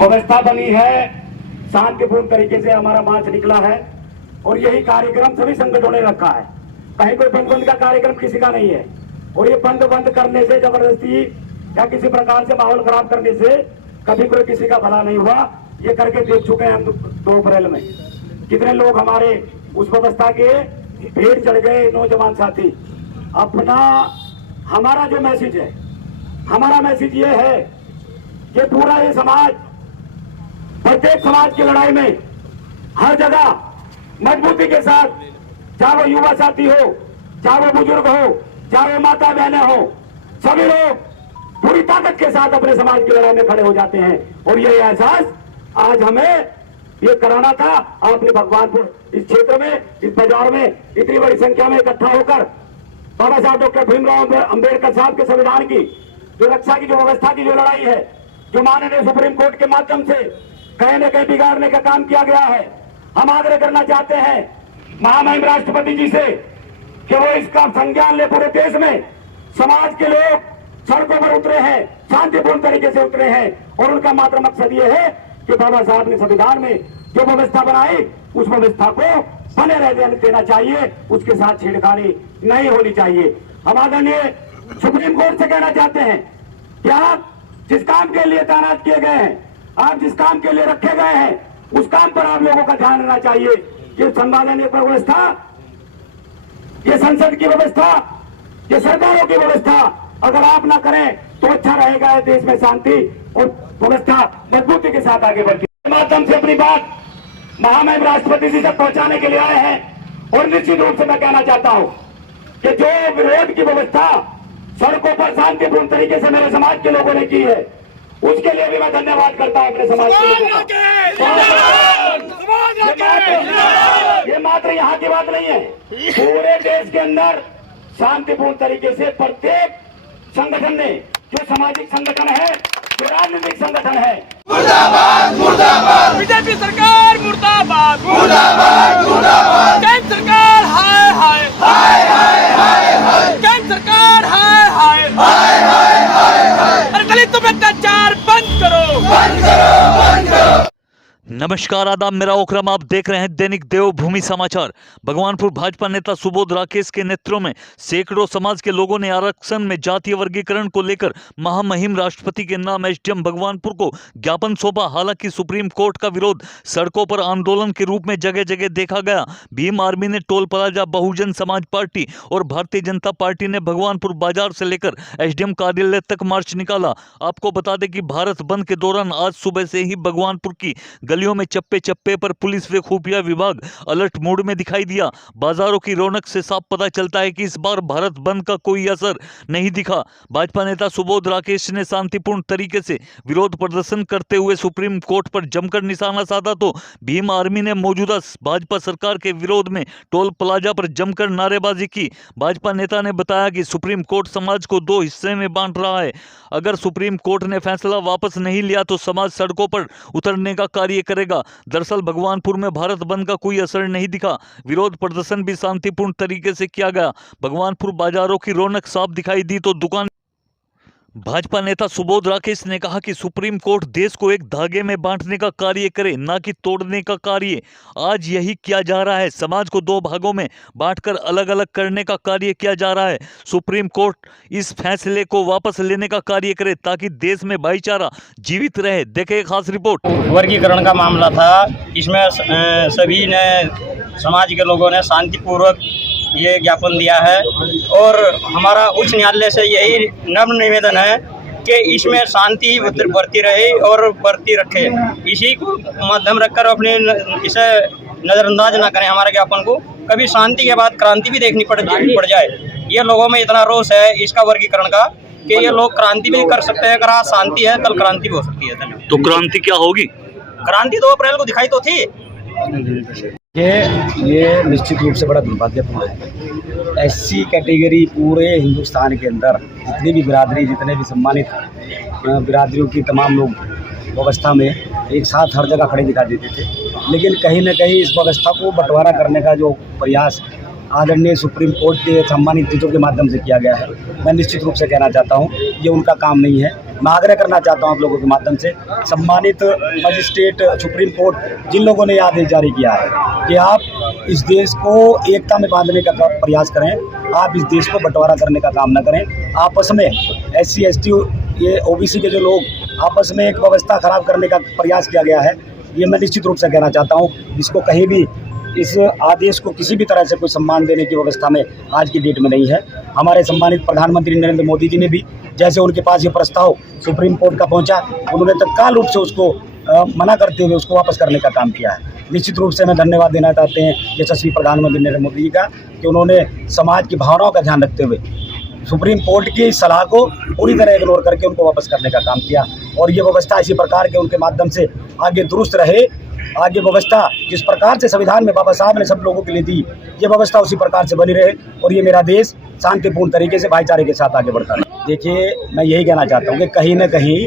व्यवस्था बनी है, शांतिपूर्ण तरीके से हमारा मार्च निकला है और यही कार्यक्रम सभी संगठनों ने रखा है। कहीं कोई बंद का कार्यक्रम किसी का नहीं है और ये बंद करने से, जबरदस्ती या किसी प्रकार से माहौल खराब करने से कभी कोई किसी का भला नहीं हुआ। ये करके देख चुके हैं हम 2 अप्रैल में कितने लोग हमारे उस व्यवस्था के भेड़ चढ़ गए नौजवान साथी। अपना हमारा जो मैसेज है, हमारा मैसेज ये है कि पूरा ये समाज, प्रत्येक समाज की लड़ाई में हर जगह मजबूती के साथ, चाहे वो युवा साथी हो, चाहे वो बुजुर्ग हो, चाहे वो माता बहनें हो, सभी लोग पूरी ताकत के साथ अपने समाज की लड़ाई में खड़े हो जाते हैं। और ये एहसास आज हमें ये कराना था। आपने भगवानपुर इस क्षेत्र में, इस बाजार में इतनी बड़ी संख्या में इकट्ठा होकर बाबा साहब डॉक्टर भीमराव अंबेडकर साहब के संविधान की जो रक्षा की, जो व्यवस्था की जो लड़ाई है, जो माननीय सुप्रीम कोर्ट के माध्यम से कहीं न कहीं बिगाड़ने का काम किया गया है, हम आग्रह करना चाहते हैं महामहिम राष्ट्रपति जी से कि वो इसका संज्ञान ले। पूरे देश में समाज के लोग सड़कों पर उतरे हैं, शांतिपूर्ण तरीके से उतरे हैं और उनका मात्र मकसद ये है कि बाबा साहब ने संविधान में जो व्यवस्था बनाई उस व्यवस्था को बने रहने देना चाहिए, उसके साथ छेड़खानी नहीं होनी चाहिए। हम आदरणीय सुप्रीम कोर्ट से कहना चाहते हैं कि आप जिस काम के लिए तैनात किए गए हैं, आप जिस काम के लिए रखे गए हैं, उस काम पर आप लोगों का ध्यान रखना चाहिए। ये संविधान व्यवस्था, ये संसद की व्यवस्था, ये सरकारों की व्यवस्था अगर आप ना करें तो अच्छा रहेगा। देश में शांति और व्यवस्था मजबूती के साथ आगे बढ़ती है। माध्यम से अपनी बात महामहिम राष्ट्रपति जी तक पहुंचाने के लिए आए हैं और निश्चित रूप से मैं कहना चाहता हूं कि जो विरोध की व्यवस्था सड़कों पर शांतिपूर्ण तरीके से मेरे समाज के लोगों ने की है, उसके लिए भी मैं धन्यवाद करता हूं अपने समाज के लोगों का। ये मात्र यहाँ की बात नहीं है, पूरे देश के अंदर शांतिपूर्ण तरीके से प्रत्येक संगठन ने, जो सामाजिक संगठन है, जो राजनीतिक संगठन है, मुर्दाबाद मुर्दाबाद, बीजेपी सरकार मुर्दाबाद मुर्दाबाद मुर्दाबाद, केंद्र सरकार हाय हाय हाय हाय हाय हाय, केंद्र सरकार हाय हाय हाय हाय हाय हाय, अरे दलितों पे अत्याचार बंद करो, बंद करो, बंद करो। नमस्कार, आदाब, मेरा ओकरम, आप देख रहे हैं दैनिक देवभूमि समाचार। भगवानपुर भाजपा नेता सुबोध राकेश के नेतृत्व में सैकड़ों समाज के लोगों ने आरक्षण में जातीय वर्गीकरण को लेकर महामहिम राष्ट्रपति के नाम एसडीएम भगवानपुर को ज्ञापन सौंपा। हालांकि सुप्रीम कोर्ट का विरोध सड़कों पर आंदोलन के रूप में जगह जगह देखा गया। भीम आर्मी ने toll plaza, Bahujan Samaj party और भारतीय जनता पार्टी ने भगवानपुर बाजार से लेकर एसडीएम कार्यालय तक मार्च निकाला। आपको बता दें कि भारत बंद के दौरान आज सुबह से ही भगवानपुर की गलियों में चप्पे चप्पे पर पुलिस व खुफिया विभाग अलर्ट मोड में दिखाई दिया। बाजारों की रौनक से साफ पता चलता है कि इस बार भारत बंद का कोई असर नहीं दिखा। भाजपा नेता सुबोध राकेश ने शांतिपूर्ण तरीके से विरोध प्रदर्शन करते हुए सुप्रीम कोर्ट पर जमकर निशाना साधा, तो भीम आर्मी ने मौजूदा भाजपा सरकार के विरोध में टोल प्लाजा पर जमकर नारेबाजी की। भाजपा नेता ने बताया कि सुप्रीम कोर्ट समाज को 2 हिस्से में बांट रहा है। अगर सुप्रीम कोर्ट ने फैसला वापस नहीं लिया तो समाज सड़कों पर उतरने का कार्य करेगा। दरअसल भगवानपुर में भारत बंद का कोई असर नहीं दिखा। विरोध प्रदर्शन भी शांतिपूर्ण तरीके से किया गया। भगवानपुर बाजारों की रौनक साफ दिखाई दी तो दुकान। भाजपा नेता सुबोध राकेश ने कहा कि सुप्रीम कोर्ट देश को एक धागे में बांटने का कार्य करे, ना कि तोड़ने का कार्य। आज यही किया जा रहा है। समाज को 2 भागों में बांटकर अलग अलग करने का कार्य किया जा रहा है। सुप्रीम कोर्ट इस फैसले को वापस लेने का कार्य करे ताकि देश में भाईचारा जीवित रहे। देखें खास रिपोर्ट। वर्गीकरण का मामला था, इसमें सभी ने, समाज के लोगों ने शांतिपूर्वक ये ज्ञापन दिया है और हमारा उच्च न्यायालय से यही नम्र निवेदन है कि इसमें शांति बरती रहे और बरती रखे। इसी को माध्यम रखकर अपने इसे नज़रअंदाज ना करें। हमारे ज्ञापन को कभी शांति के बाद क्रांति भी देखनी पड़ जाए। ये लोगों में इतना रोष है इसका वर्गीकरण का कि ये लोग क्रांति भी कर सकते हैं। अगर आज शांति है कल क्रांति भी हो सकती है। धन्यवाद। तो क्रांति क्या होगी? क्रांति 2 अप्रैल को दिखाई तो थी। ये निश्चित रूप से बड़ा दुर्भाग्यपूर्ण है। एससी कैटेगरी पूरे हिंदुस्तान के अंदर जितनी भी बिरादरी, जितने भी सम्मानित बिरादरियों की तमाम लोग व्यवस्था में एक साथ हर जगह खड़े दिखाई देते थे, लेकिन कहीं न कहीं इस व्यवस्था को बंटवारा करने का जो प्रयास आदरणीय सुप्रीम कोर्ट के सम्मानित जजों के माध्यम से किया गया है, मैं निश्चित रूप से कहना चाहता हूँ ये उनका काम नहीं है। मैं आग्रह करना चाहता हूँ आप लोगों के माध्यम से, सम्मानित मजिस्ट्रेट सुप्रीम कोर्ट जिन लोगों ने ये आदेश जारी किया है कि आप इस देश को एकता में बांधने का प्रयास करें, आप इस देश को बंटवारा करने का काम न करें, आपस में SC ST ये OBC के जो लोग आपस में एक व्यवस्था खराब करने का प्रयास किया गया है, ये मैं निश्चित रूप से कहना चाहता हूँ। इसको कहीं भी इस आदेश को किसी भी तरह से कोई सम्मान देने की व्यवस्था में आज की डेट में नहीं है। हमारे सम्मानित प्रधानमंत्री नरेंद्र मोदी जी ने भी जैसे उनके पास ये प्रस्ताव सुप्रीम कोर्ट का पहुंचा, उन्होंने तत्काल रूप से उसको मना करते हुए उसको वापस करने का काम किया है। निश्चित रूप से मैं धन्यवाद देना चाहते हैं यशस्वी प्रधानमंत्री नरेंद्र मोदी जी का कि उन्होंने समाज की भावनाओं का ध्यान रखते हुए सुप्रीम कोर्ट की सलाह को पूरी तरह इग्नोर करके उनको वापस करने का काम किया। और ये व्यवस्था इसी प्रकार के उनके माध्यम से आगे दुरुस्त रहे, आगे व्यवस्था जिस प्रकार से संविधान में बाबा साहब ने सब लोगों के लिए दी, ये व्यवस्था उसी प्रकार से बनी रहे और ये मेरा देश शांतिपूर्ण तरीके से भाईचारे के साथ आगे बढ़ता रहे। देखिए, मैं यही कहना चाहता हूँ कि कहीं ना कहीं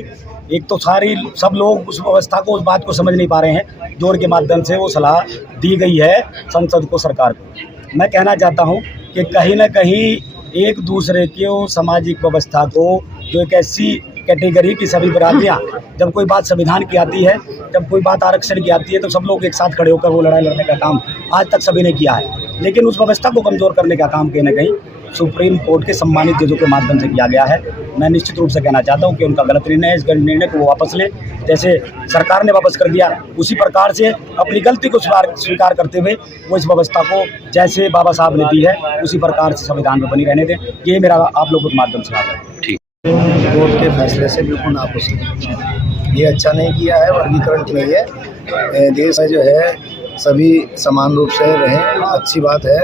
एक तो सब लोग उस व्यवस्था को, उस बात को समझ नहीं पा रहे हैं जो उनके माध्यम से वो सलाह दी गई है संसद को, सरकार को। मैं कहना चाहता हूँ कि कहीं ना कहीं एक दूसरे के सामाजिक व्यवस्था को, जो एक ऐसी कैटेगरी की सभी बिरादरियाँ, जब कोई बात संविधान की आती है, जब कोई बात आरक्षण की आती है, तो सब लोग एक साथ खड़े होकर वो लड़ाई लड़ने का काम आज तक सभी ने किया है। लेकिन उस व्यवस्था को कमज़ोर करने का काम कहीं ना कहीं सुप्रीम कोर्ट के सम्मानित जजों के माध्यम से किया गया है। मैं निश्चित रूप से कहना चाहता हूं कि उनका गलत निर्णय है, इस निर्णय को वो वापस लें। जैसे सरकार ने वापस कर दिया, उसी प्रकार से अपनी गलती को स्वीकार करते हुए वो इस व्यवस्था को जैसे बाबा साहब ने दी है उसी प्रकार से संविधान में बनी रहने दें। ये मेरा आप लोगों के माध्यम से आग्रह है। ठीक, कोर्ट के फैसले से बिल्कुल नाखुश है। ये अच्छा नहीं किया है, वर्गीकरण नहीं है। देश में जो है सभी समान रूप से रहें, अच्छी बात है।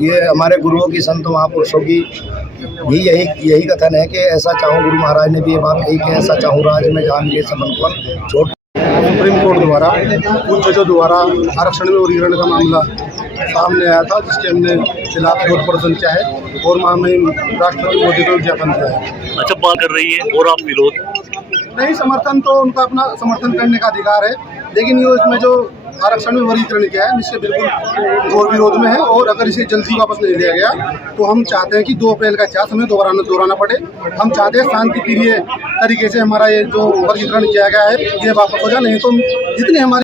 ये हमारे गुरुओं की, संत महापुरुषों की भी यही कथन है कि ऐसा चाहूँ, गुरु महाराज ने भी ये बात कही कि ऐसा चाहूँ राज में जान के सबन को छोट। सुप्रीम कोर्ट द्वारा कुछ जजों द्वारा आरक्षण में वर्गीकरण का मामला सामने आया था, जिसके हमने खिलाफ विरोध प्रदर्शन किया है और राष्ट्रपति मोदी को ज्ञापन दिया है। अच्छा, बात कर रही है और आप विरोध नहीं, समर्थन तो उनका अपना समर्थन करने का अधिकार है, लेकिन ये इसमें जो आरक्षण में वर्गीकरण किया है इससे बिल्कुल घोर विरोध में है। और अगर इसे जल्दी वापस नहीं लिया गया तो हम चाहते हैं कि 2 अप्रैल का इतिहास हमें दोहराना पड़े। हम चाहते हैं शांतिप्रिय तरीके से हमारा ये जो वर्गीकरण किया गया है ये वापस हो जाए, नहीं तो जितनी हमारी